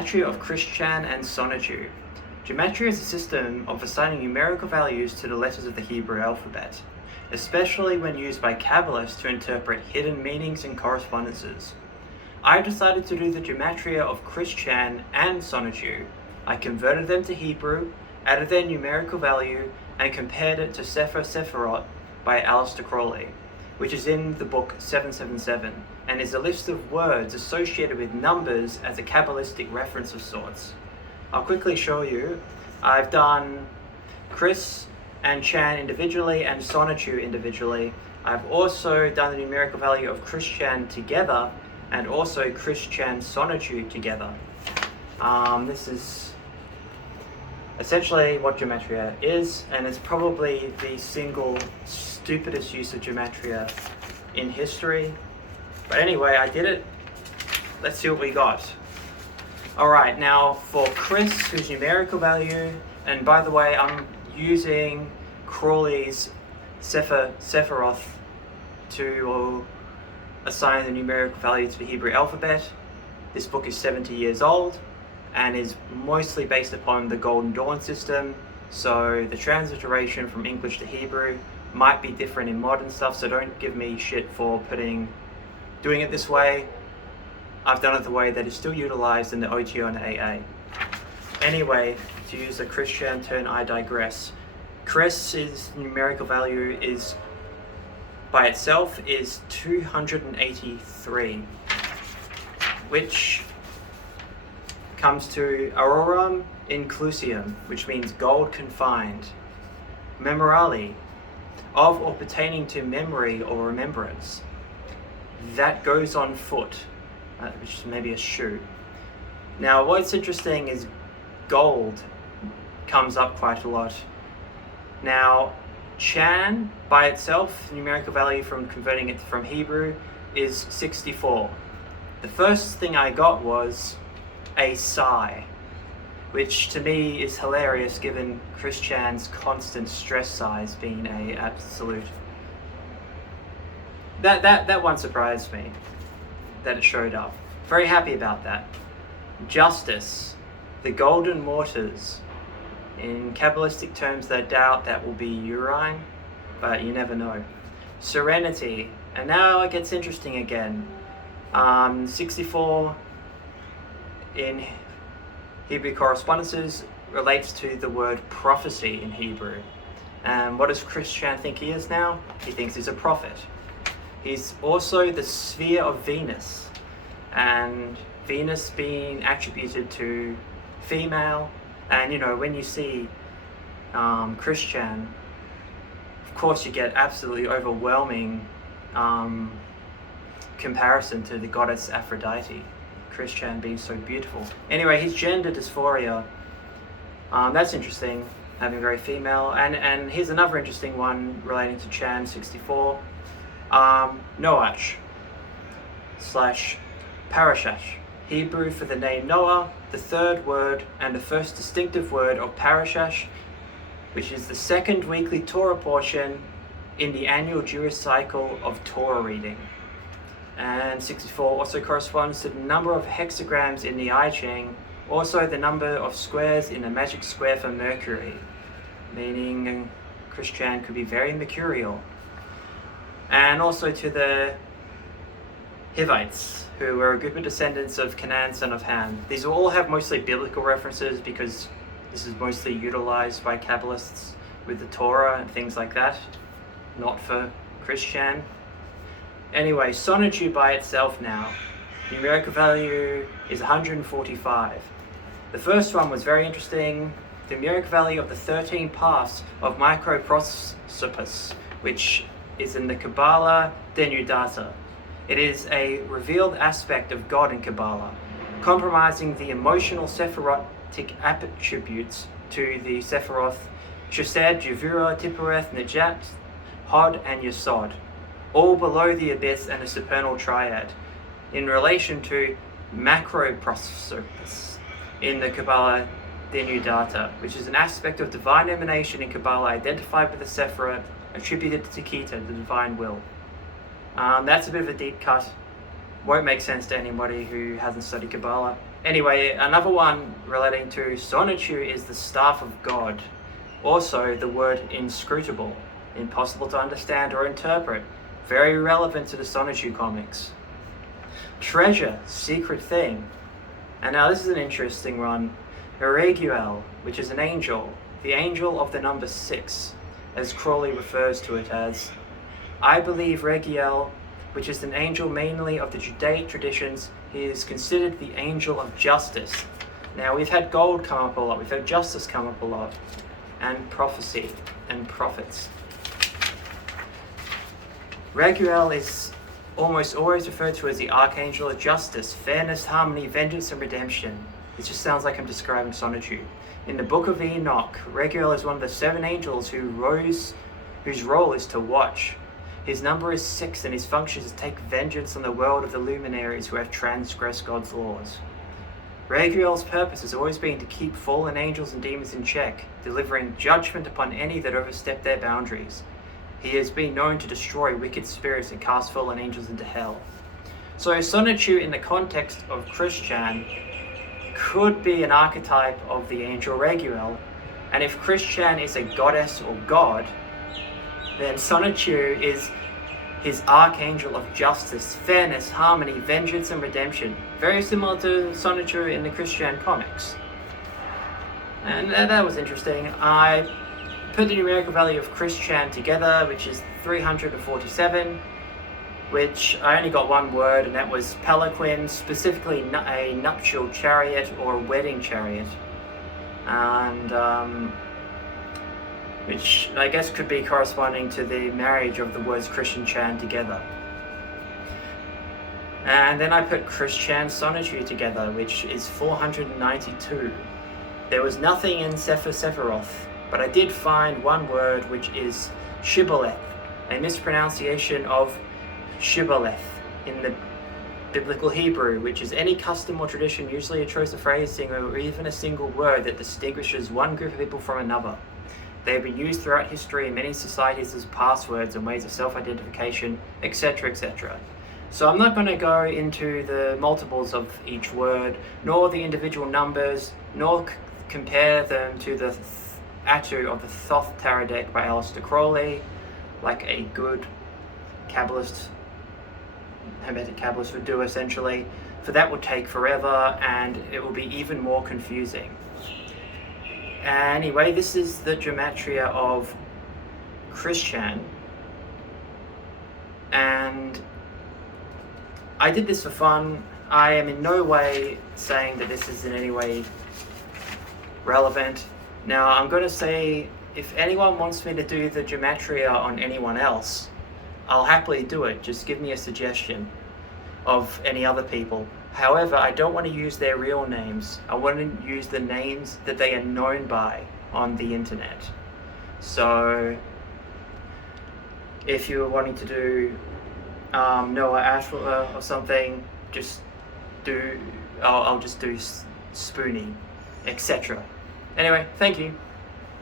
Gematria of Chris Chan and Sonichu. Gematria is a system of assigning numerical values to the letters of the Hebrew alphabet, especially when used by Kabbalists to interpret hidden meanings and correspondences. I decided to do the Gematria of Chris Chan and Sonichu. I converted them to Hebrew, added their numerical value, and compared it to Sefer Sephiroth by Aleister Crowley, which is in the book 777, and is a list of words associated with numbers as a Kabbalistic reference of sorts. I'll quickly show you. I've done Chris and Chan individually and Sonichu individually. I've also done the numerical value of Chris Chan together and also Chris Chan Sonichu together. This is essentially what Gematria is, and it's probably the single stupidest use of Gematria in history. But anyway, I did it. Let's see what we got. Alright, now for Chris, whose numerical value, and by the way, I'm using Crowley's Sefer Sephiroth to assign the numerical value to the Hebrew alphabet. This book is 70 years old and is mostly based upon the Golden Dawn system, so the transliteration from English to Hebrew might be different in modern stuff, so don't give me shit for doing it this way. I've done it the way that is still utilized in the OTO and AA. Anyway, to use a Chris Chan term, I digress. Chris's numerical value is, by itself, is 283, which comes to auroram inclusium, which means gold confined. Memorali, of or pertaining to memory or remembrance. That goes on foot, which is maybe a shoe. Now, what's interesting is gold comes up quite a lot. Now, Chan by itself, numerical value from converting it from Hebrew, is 64. The first thing I got was a sigh, which to me is hilarious given Chris Chan's constant stress sighs being a absolute. That one surprised me, that it showed up. Very happy about that. Justice, the golden mortars. In Kabbalistic terms, I doubt that will be urine, but you never know. Serenity, and now it gets interesting again. 64 in Hebrew correspondences relates to the word prophecy in Hebrew. And what does Chris Chan think he is now? He thinks he's a prophet. He's also the sphere of Venus, and Venus being attributed to female. And you know, when you see Chris Chan, of course you get absolutely overwhelming comparison to the goddess Aphrodite, Chris Chan being so beautiful. Anyway, his gender dysphoria, that's interesting, having very female. And here's another interesting one relating to Chan 64. Noach / Parashash, Hebrew for the name Noah, the third word and the first distinctive word of Parashash, which is the second weekly Torah portion in the annual Jewish cycle of Torah reading. And 64 also corresponds to the number of hexagrams in the I Ching, also the number of squares in the magic square for Mercury, meaning Chris Chan could be very mercurial. And also to the Hivites, who were a group of descendants of Canaan, son of Ham. These all have mostly biblical references because this is mostly utilized by Kabbalists with the Torah and things like that, not for Chris Chan. Anyway, Sonichu by itself now, numerical value is 145. The first one was very interesting. The numerical value of the 13 paths of Microprosopis, which is in the Kabbalah Denudata. It is a revealed aspect of God in Kabbalah, compromising the emotional Sephirotic attributes to the Sephiroth Chesed, Gevurah, Tiphareth, Nejat, Hod, and Yesod, all below the abyss and the supernal triad, in relation to Macroprosopis in the Kabbalah Denudata, which is an aspect of divine emanation in Kabbalah identified with the Sephiroth, attributed to Keter, the divine will. That's a bit of a deep cut. Won't make sense to anybody who hasn't studied Kabbalah. Anyway, another one relating to Sonichu is the Staff of God. Also, the word inscrutable, impossible to understand or interpret, very relevant to the Sonichu comics. Treasure, secret thing. And now this is an interesting one. Ereguel, which is an angel, the angel of the number 6, as Crowley refers to it as. I believe Regiel, which is an angel mainly of the Judaic traditions, he is considered the angel of justice. Now we've had gold come up a lot, we've had justice come up a lot, and prophecy and prophets. Reguel is almost always referred to as the archangel of justice, fairness, harmony, vengeance, and redemption. It just sounds like I'm describing Sonichu. In the Book of Enoch, Reguel is one of the 7 angels whose role is to watch. His number is 6, and his function is to take vengeance on the world of the luminaries who have transgressed God's laws. Reguel's purpose has always been to keep fallen angels and demons in check, delivering judgment upon any that overstep their boundaries. He has been known to destroy wicked spirits and cast fallen angels into hell. So Sonichu, in the context of Christian, could be an archetype of the angel Reguel, and if Christian is a goddess or god, then Sonichu is his archangel of justice, fairness, harmony, vengeance, and redemption. Very similar to Sonichu in the Christian comics. And that was interesting. I put the numerical value of Christian together, which is 347, which I only got one word, and that was palanquin, specifically a nuptial chariot or a wedding chariot. And which I guess could be corresponding to the marriage of the words Christian Chan together. And then I put Christian Sonichu together, which is 492. There was nothing in Sefer Sephiroth, but I did find one word, which is shibboleth, a mispronunciation of shibboleth in the biblical Hebrew, which is any custom or tradition, usually a choice of phrasing or even a single word that distinguishes one group of people from another. They have been used throughout history in many societies as passwords and ways of self-identification, etc., etc. So I'm not going to go into the multiples of each word, nor the individual numbers, nor compare them to the Atu of the Thoth Tarot deck by Aleister Crowley, like a good Kabbalist, Hermetic Kabbalist would do essentially, for that would take forever and it will be even more confusing. Anyway, this is the gematria of Christian, and I did this for fun. I am in no way saying that this is in any way relevant. Now, I'm going to say, if anyone wants me to do the gematria on anyone else, I'll happily do it. Just give me a suggestion of any other people. However, I don't want to use their real names. I want to use the names that they are known by on the internet. So, if you're wanting to do Noah Ashwell or something, I'll just do Spoonie, etc. Anyway, thank you.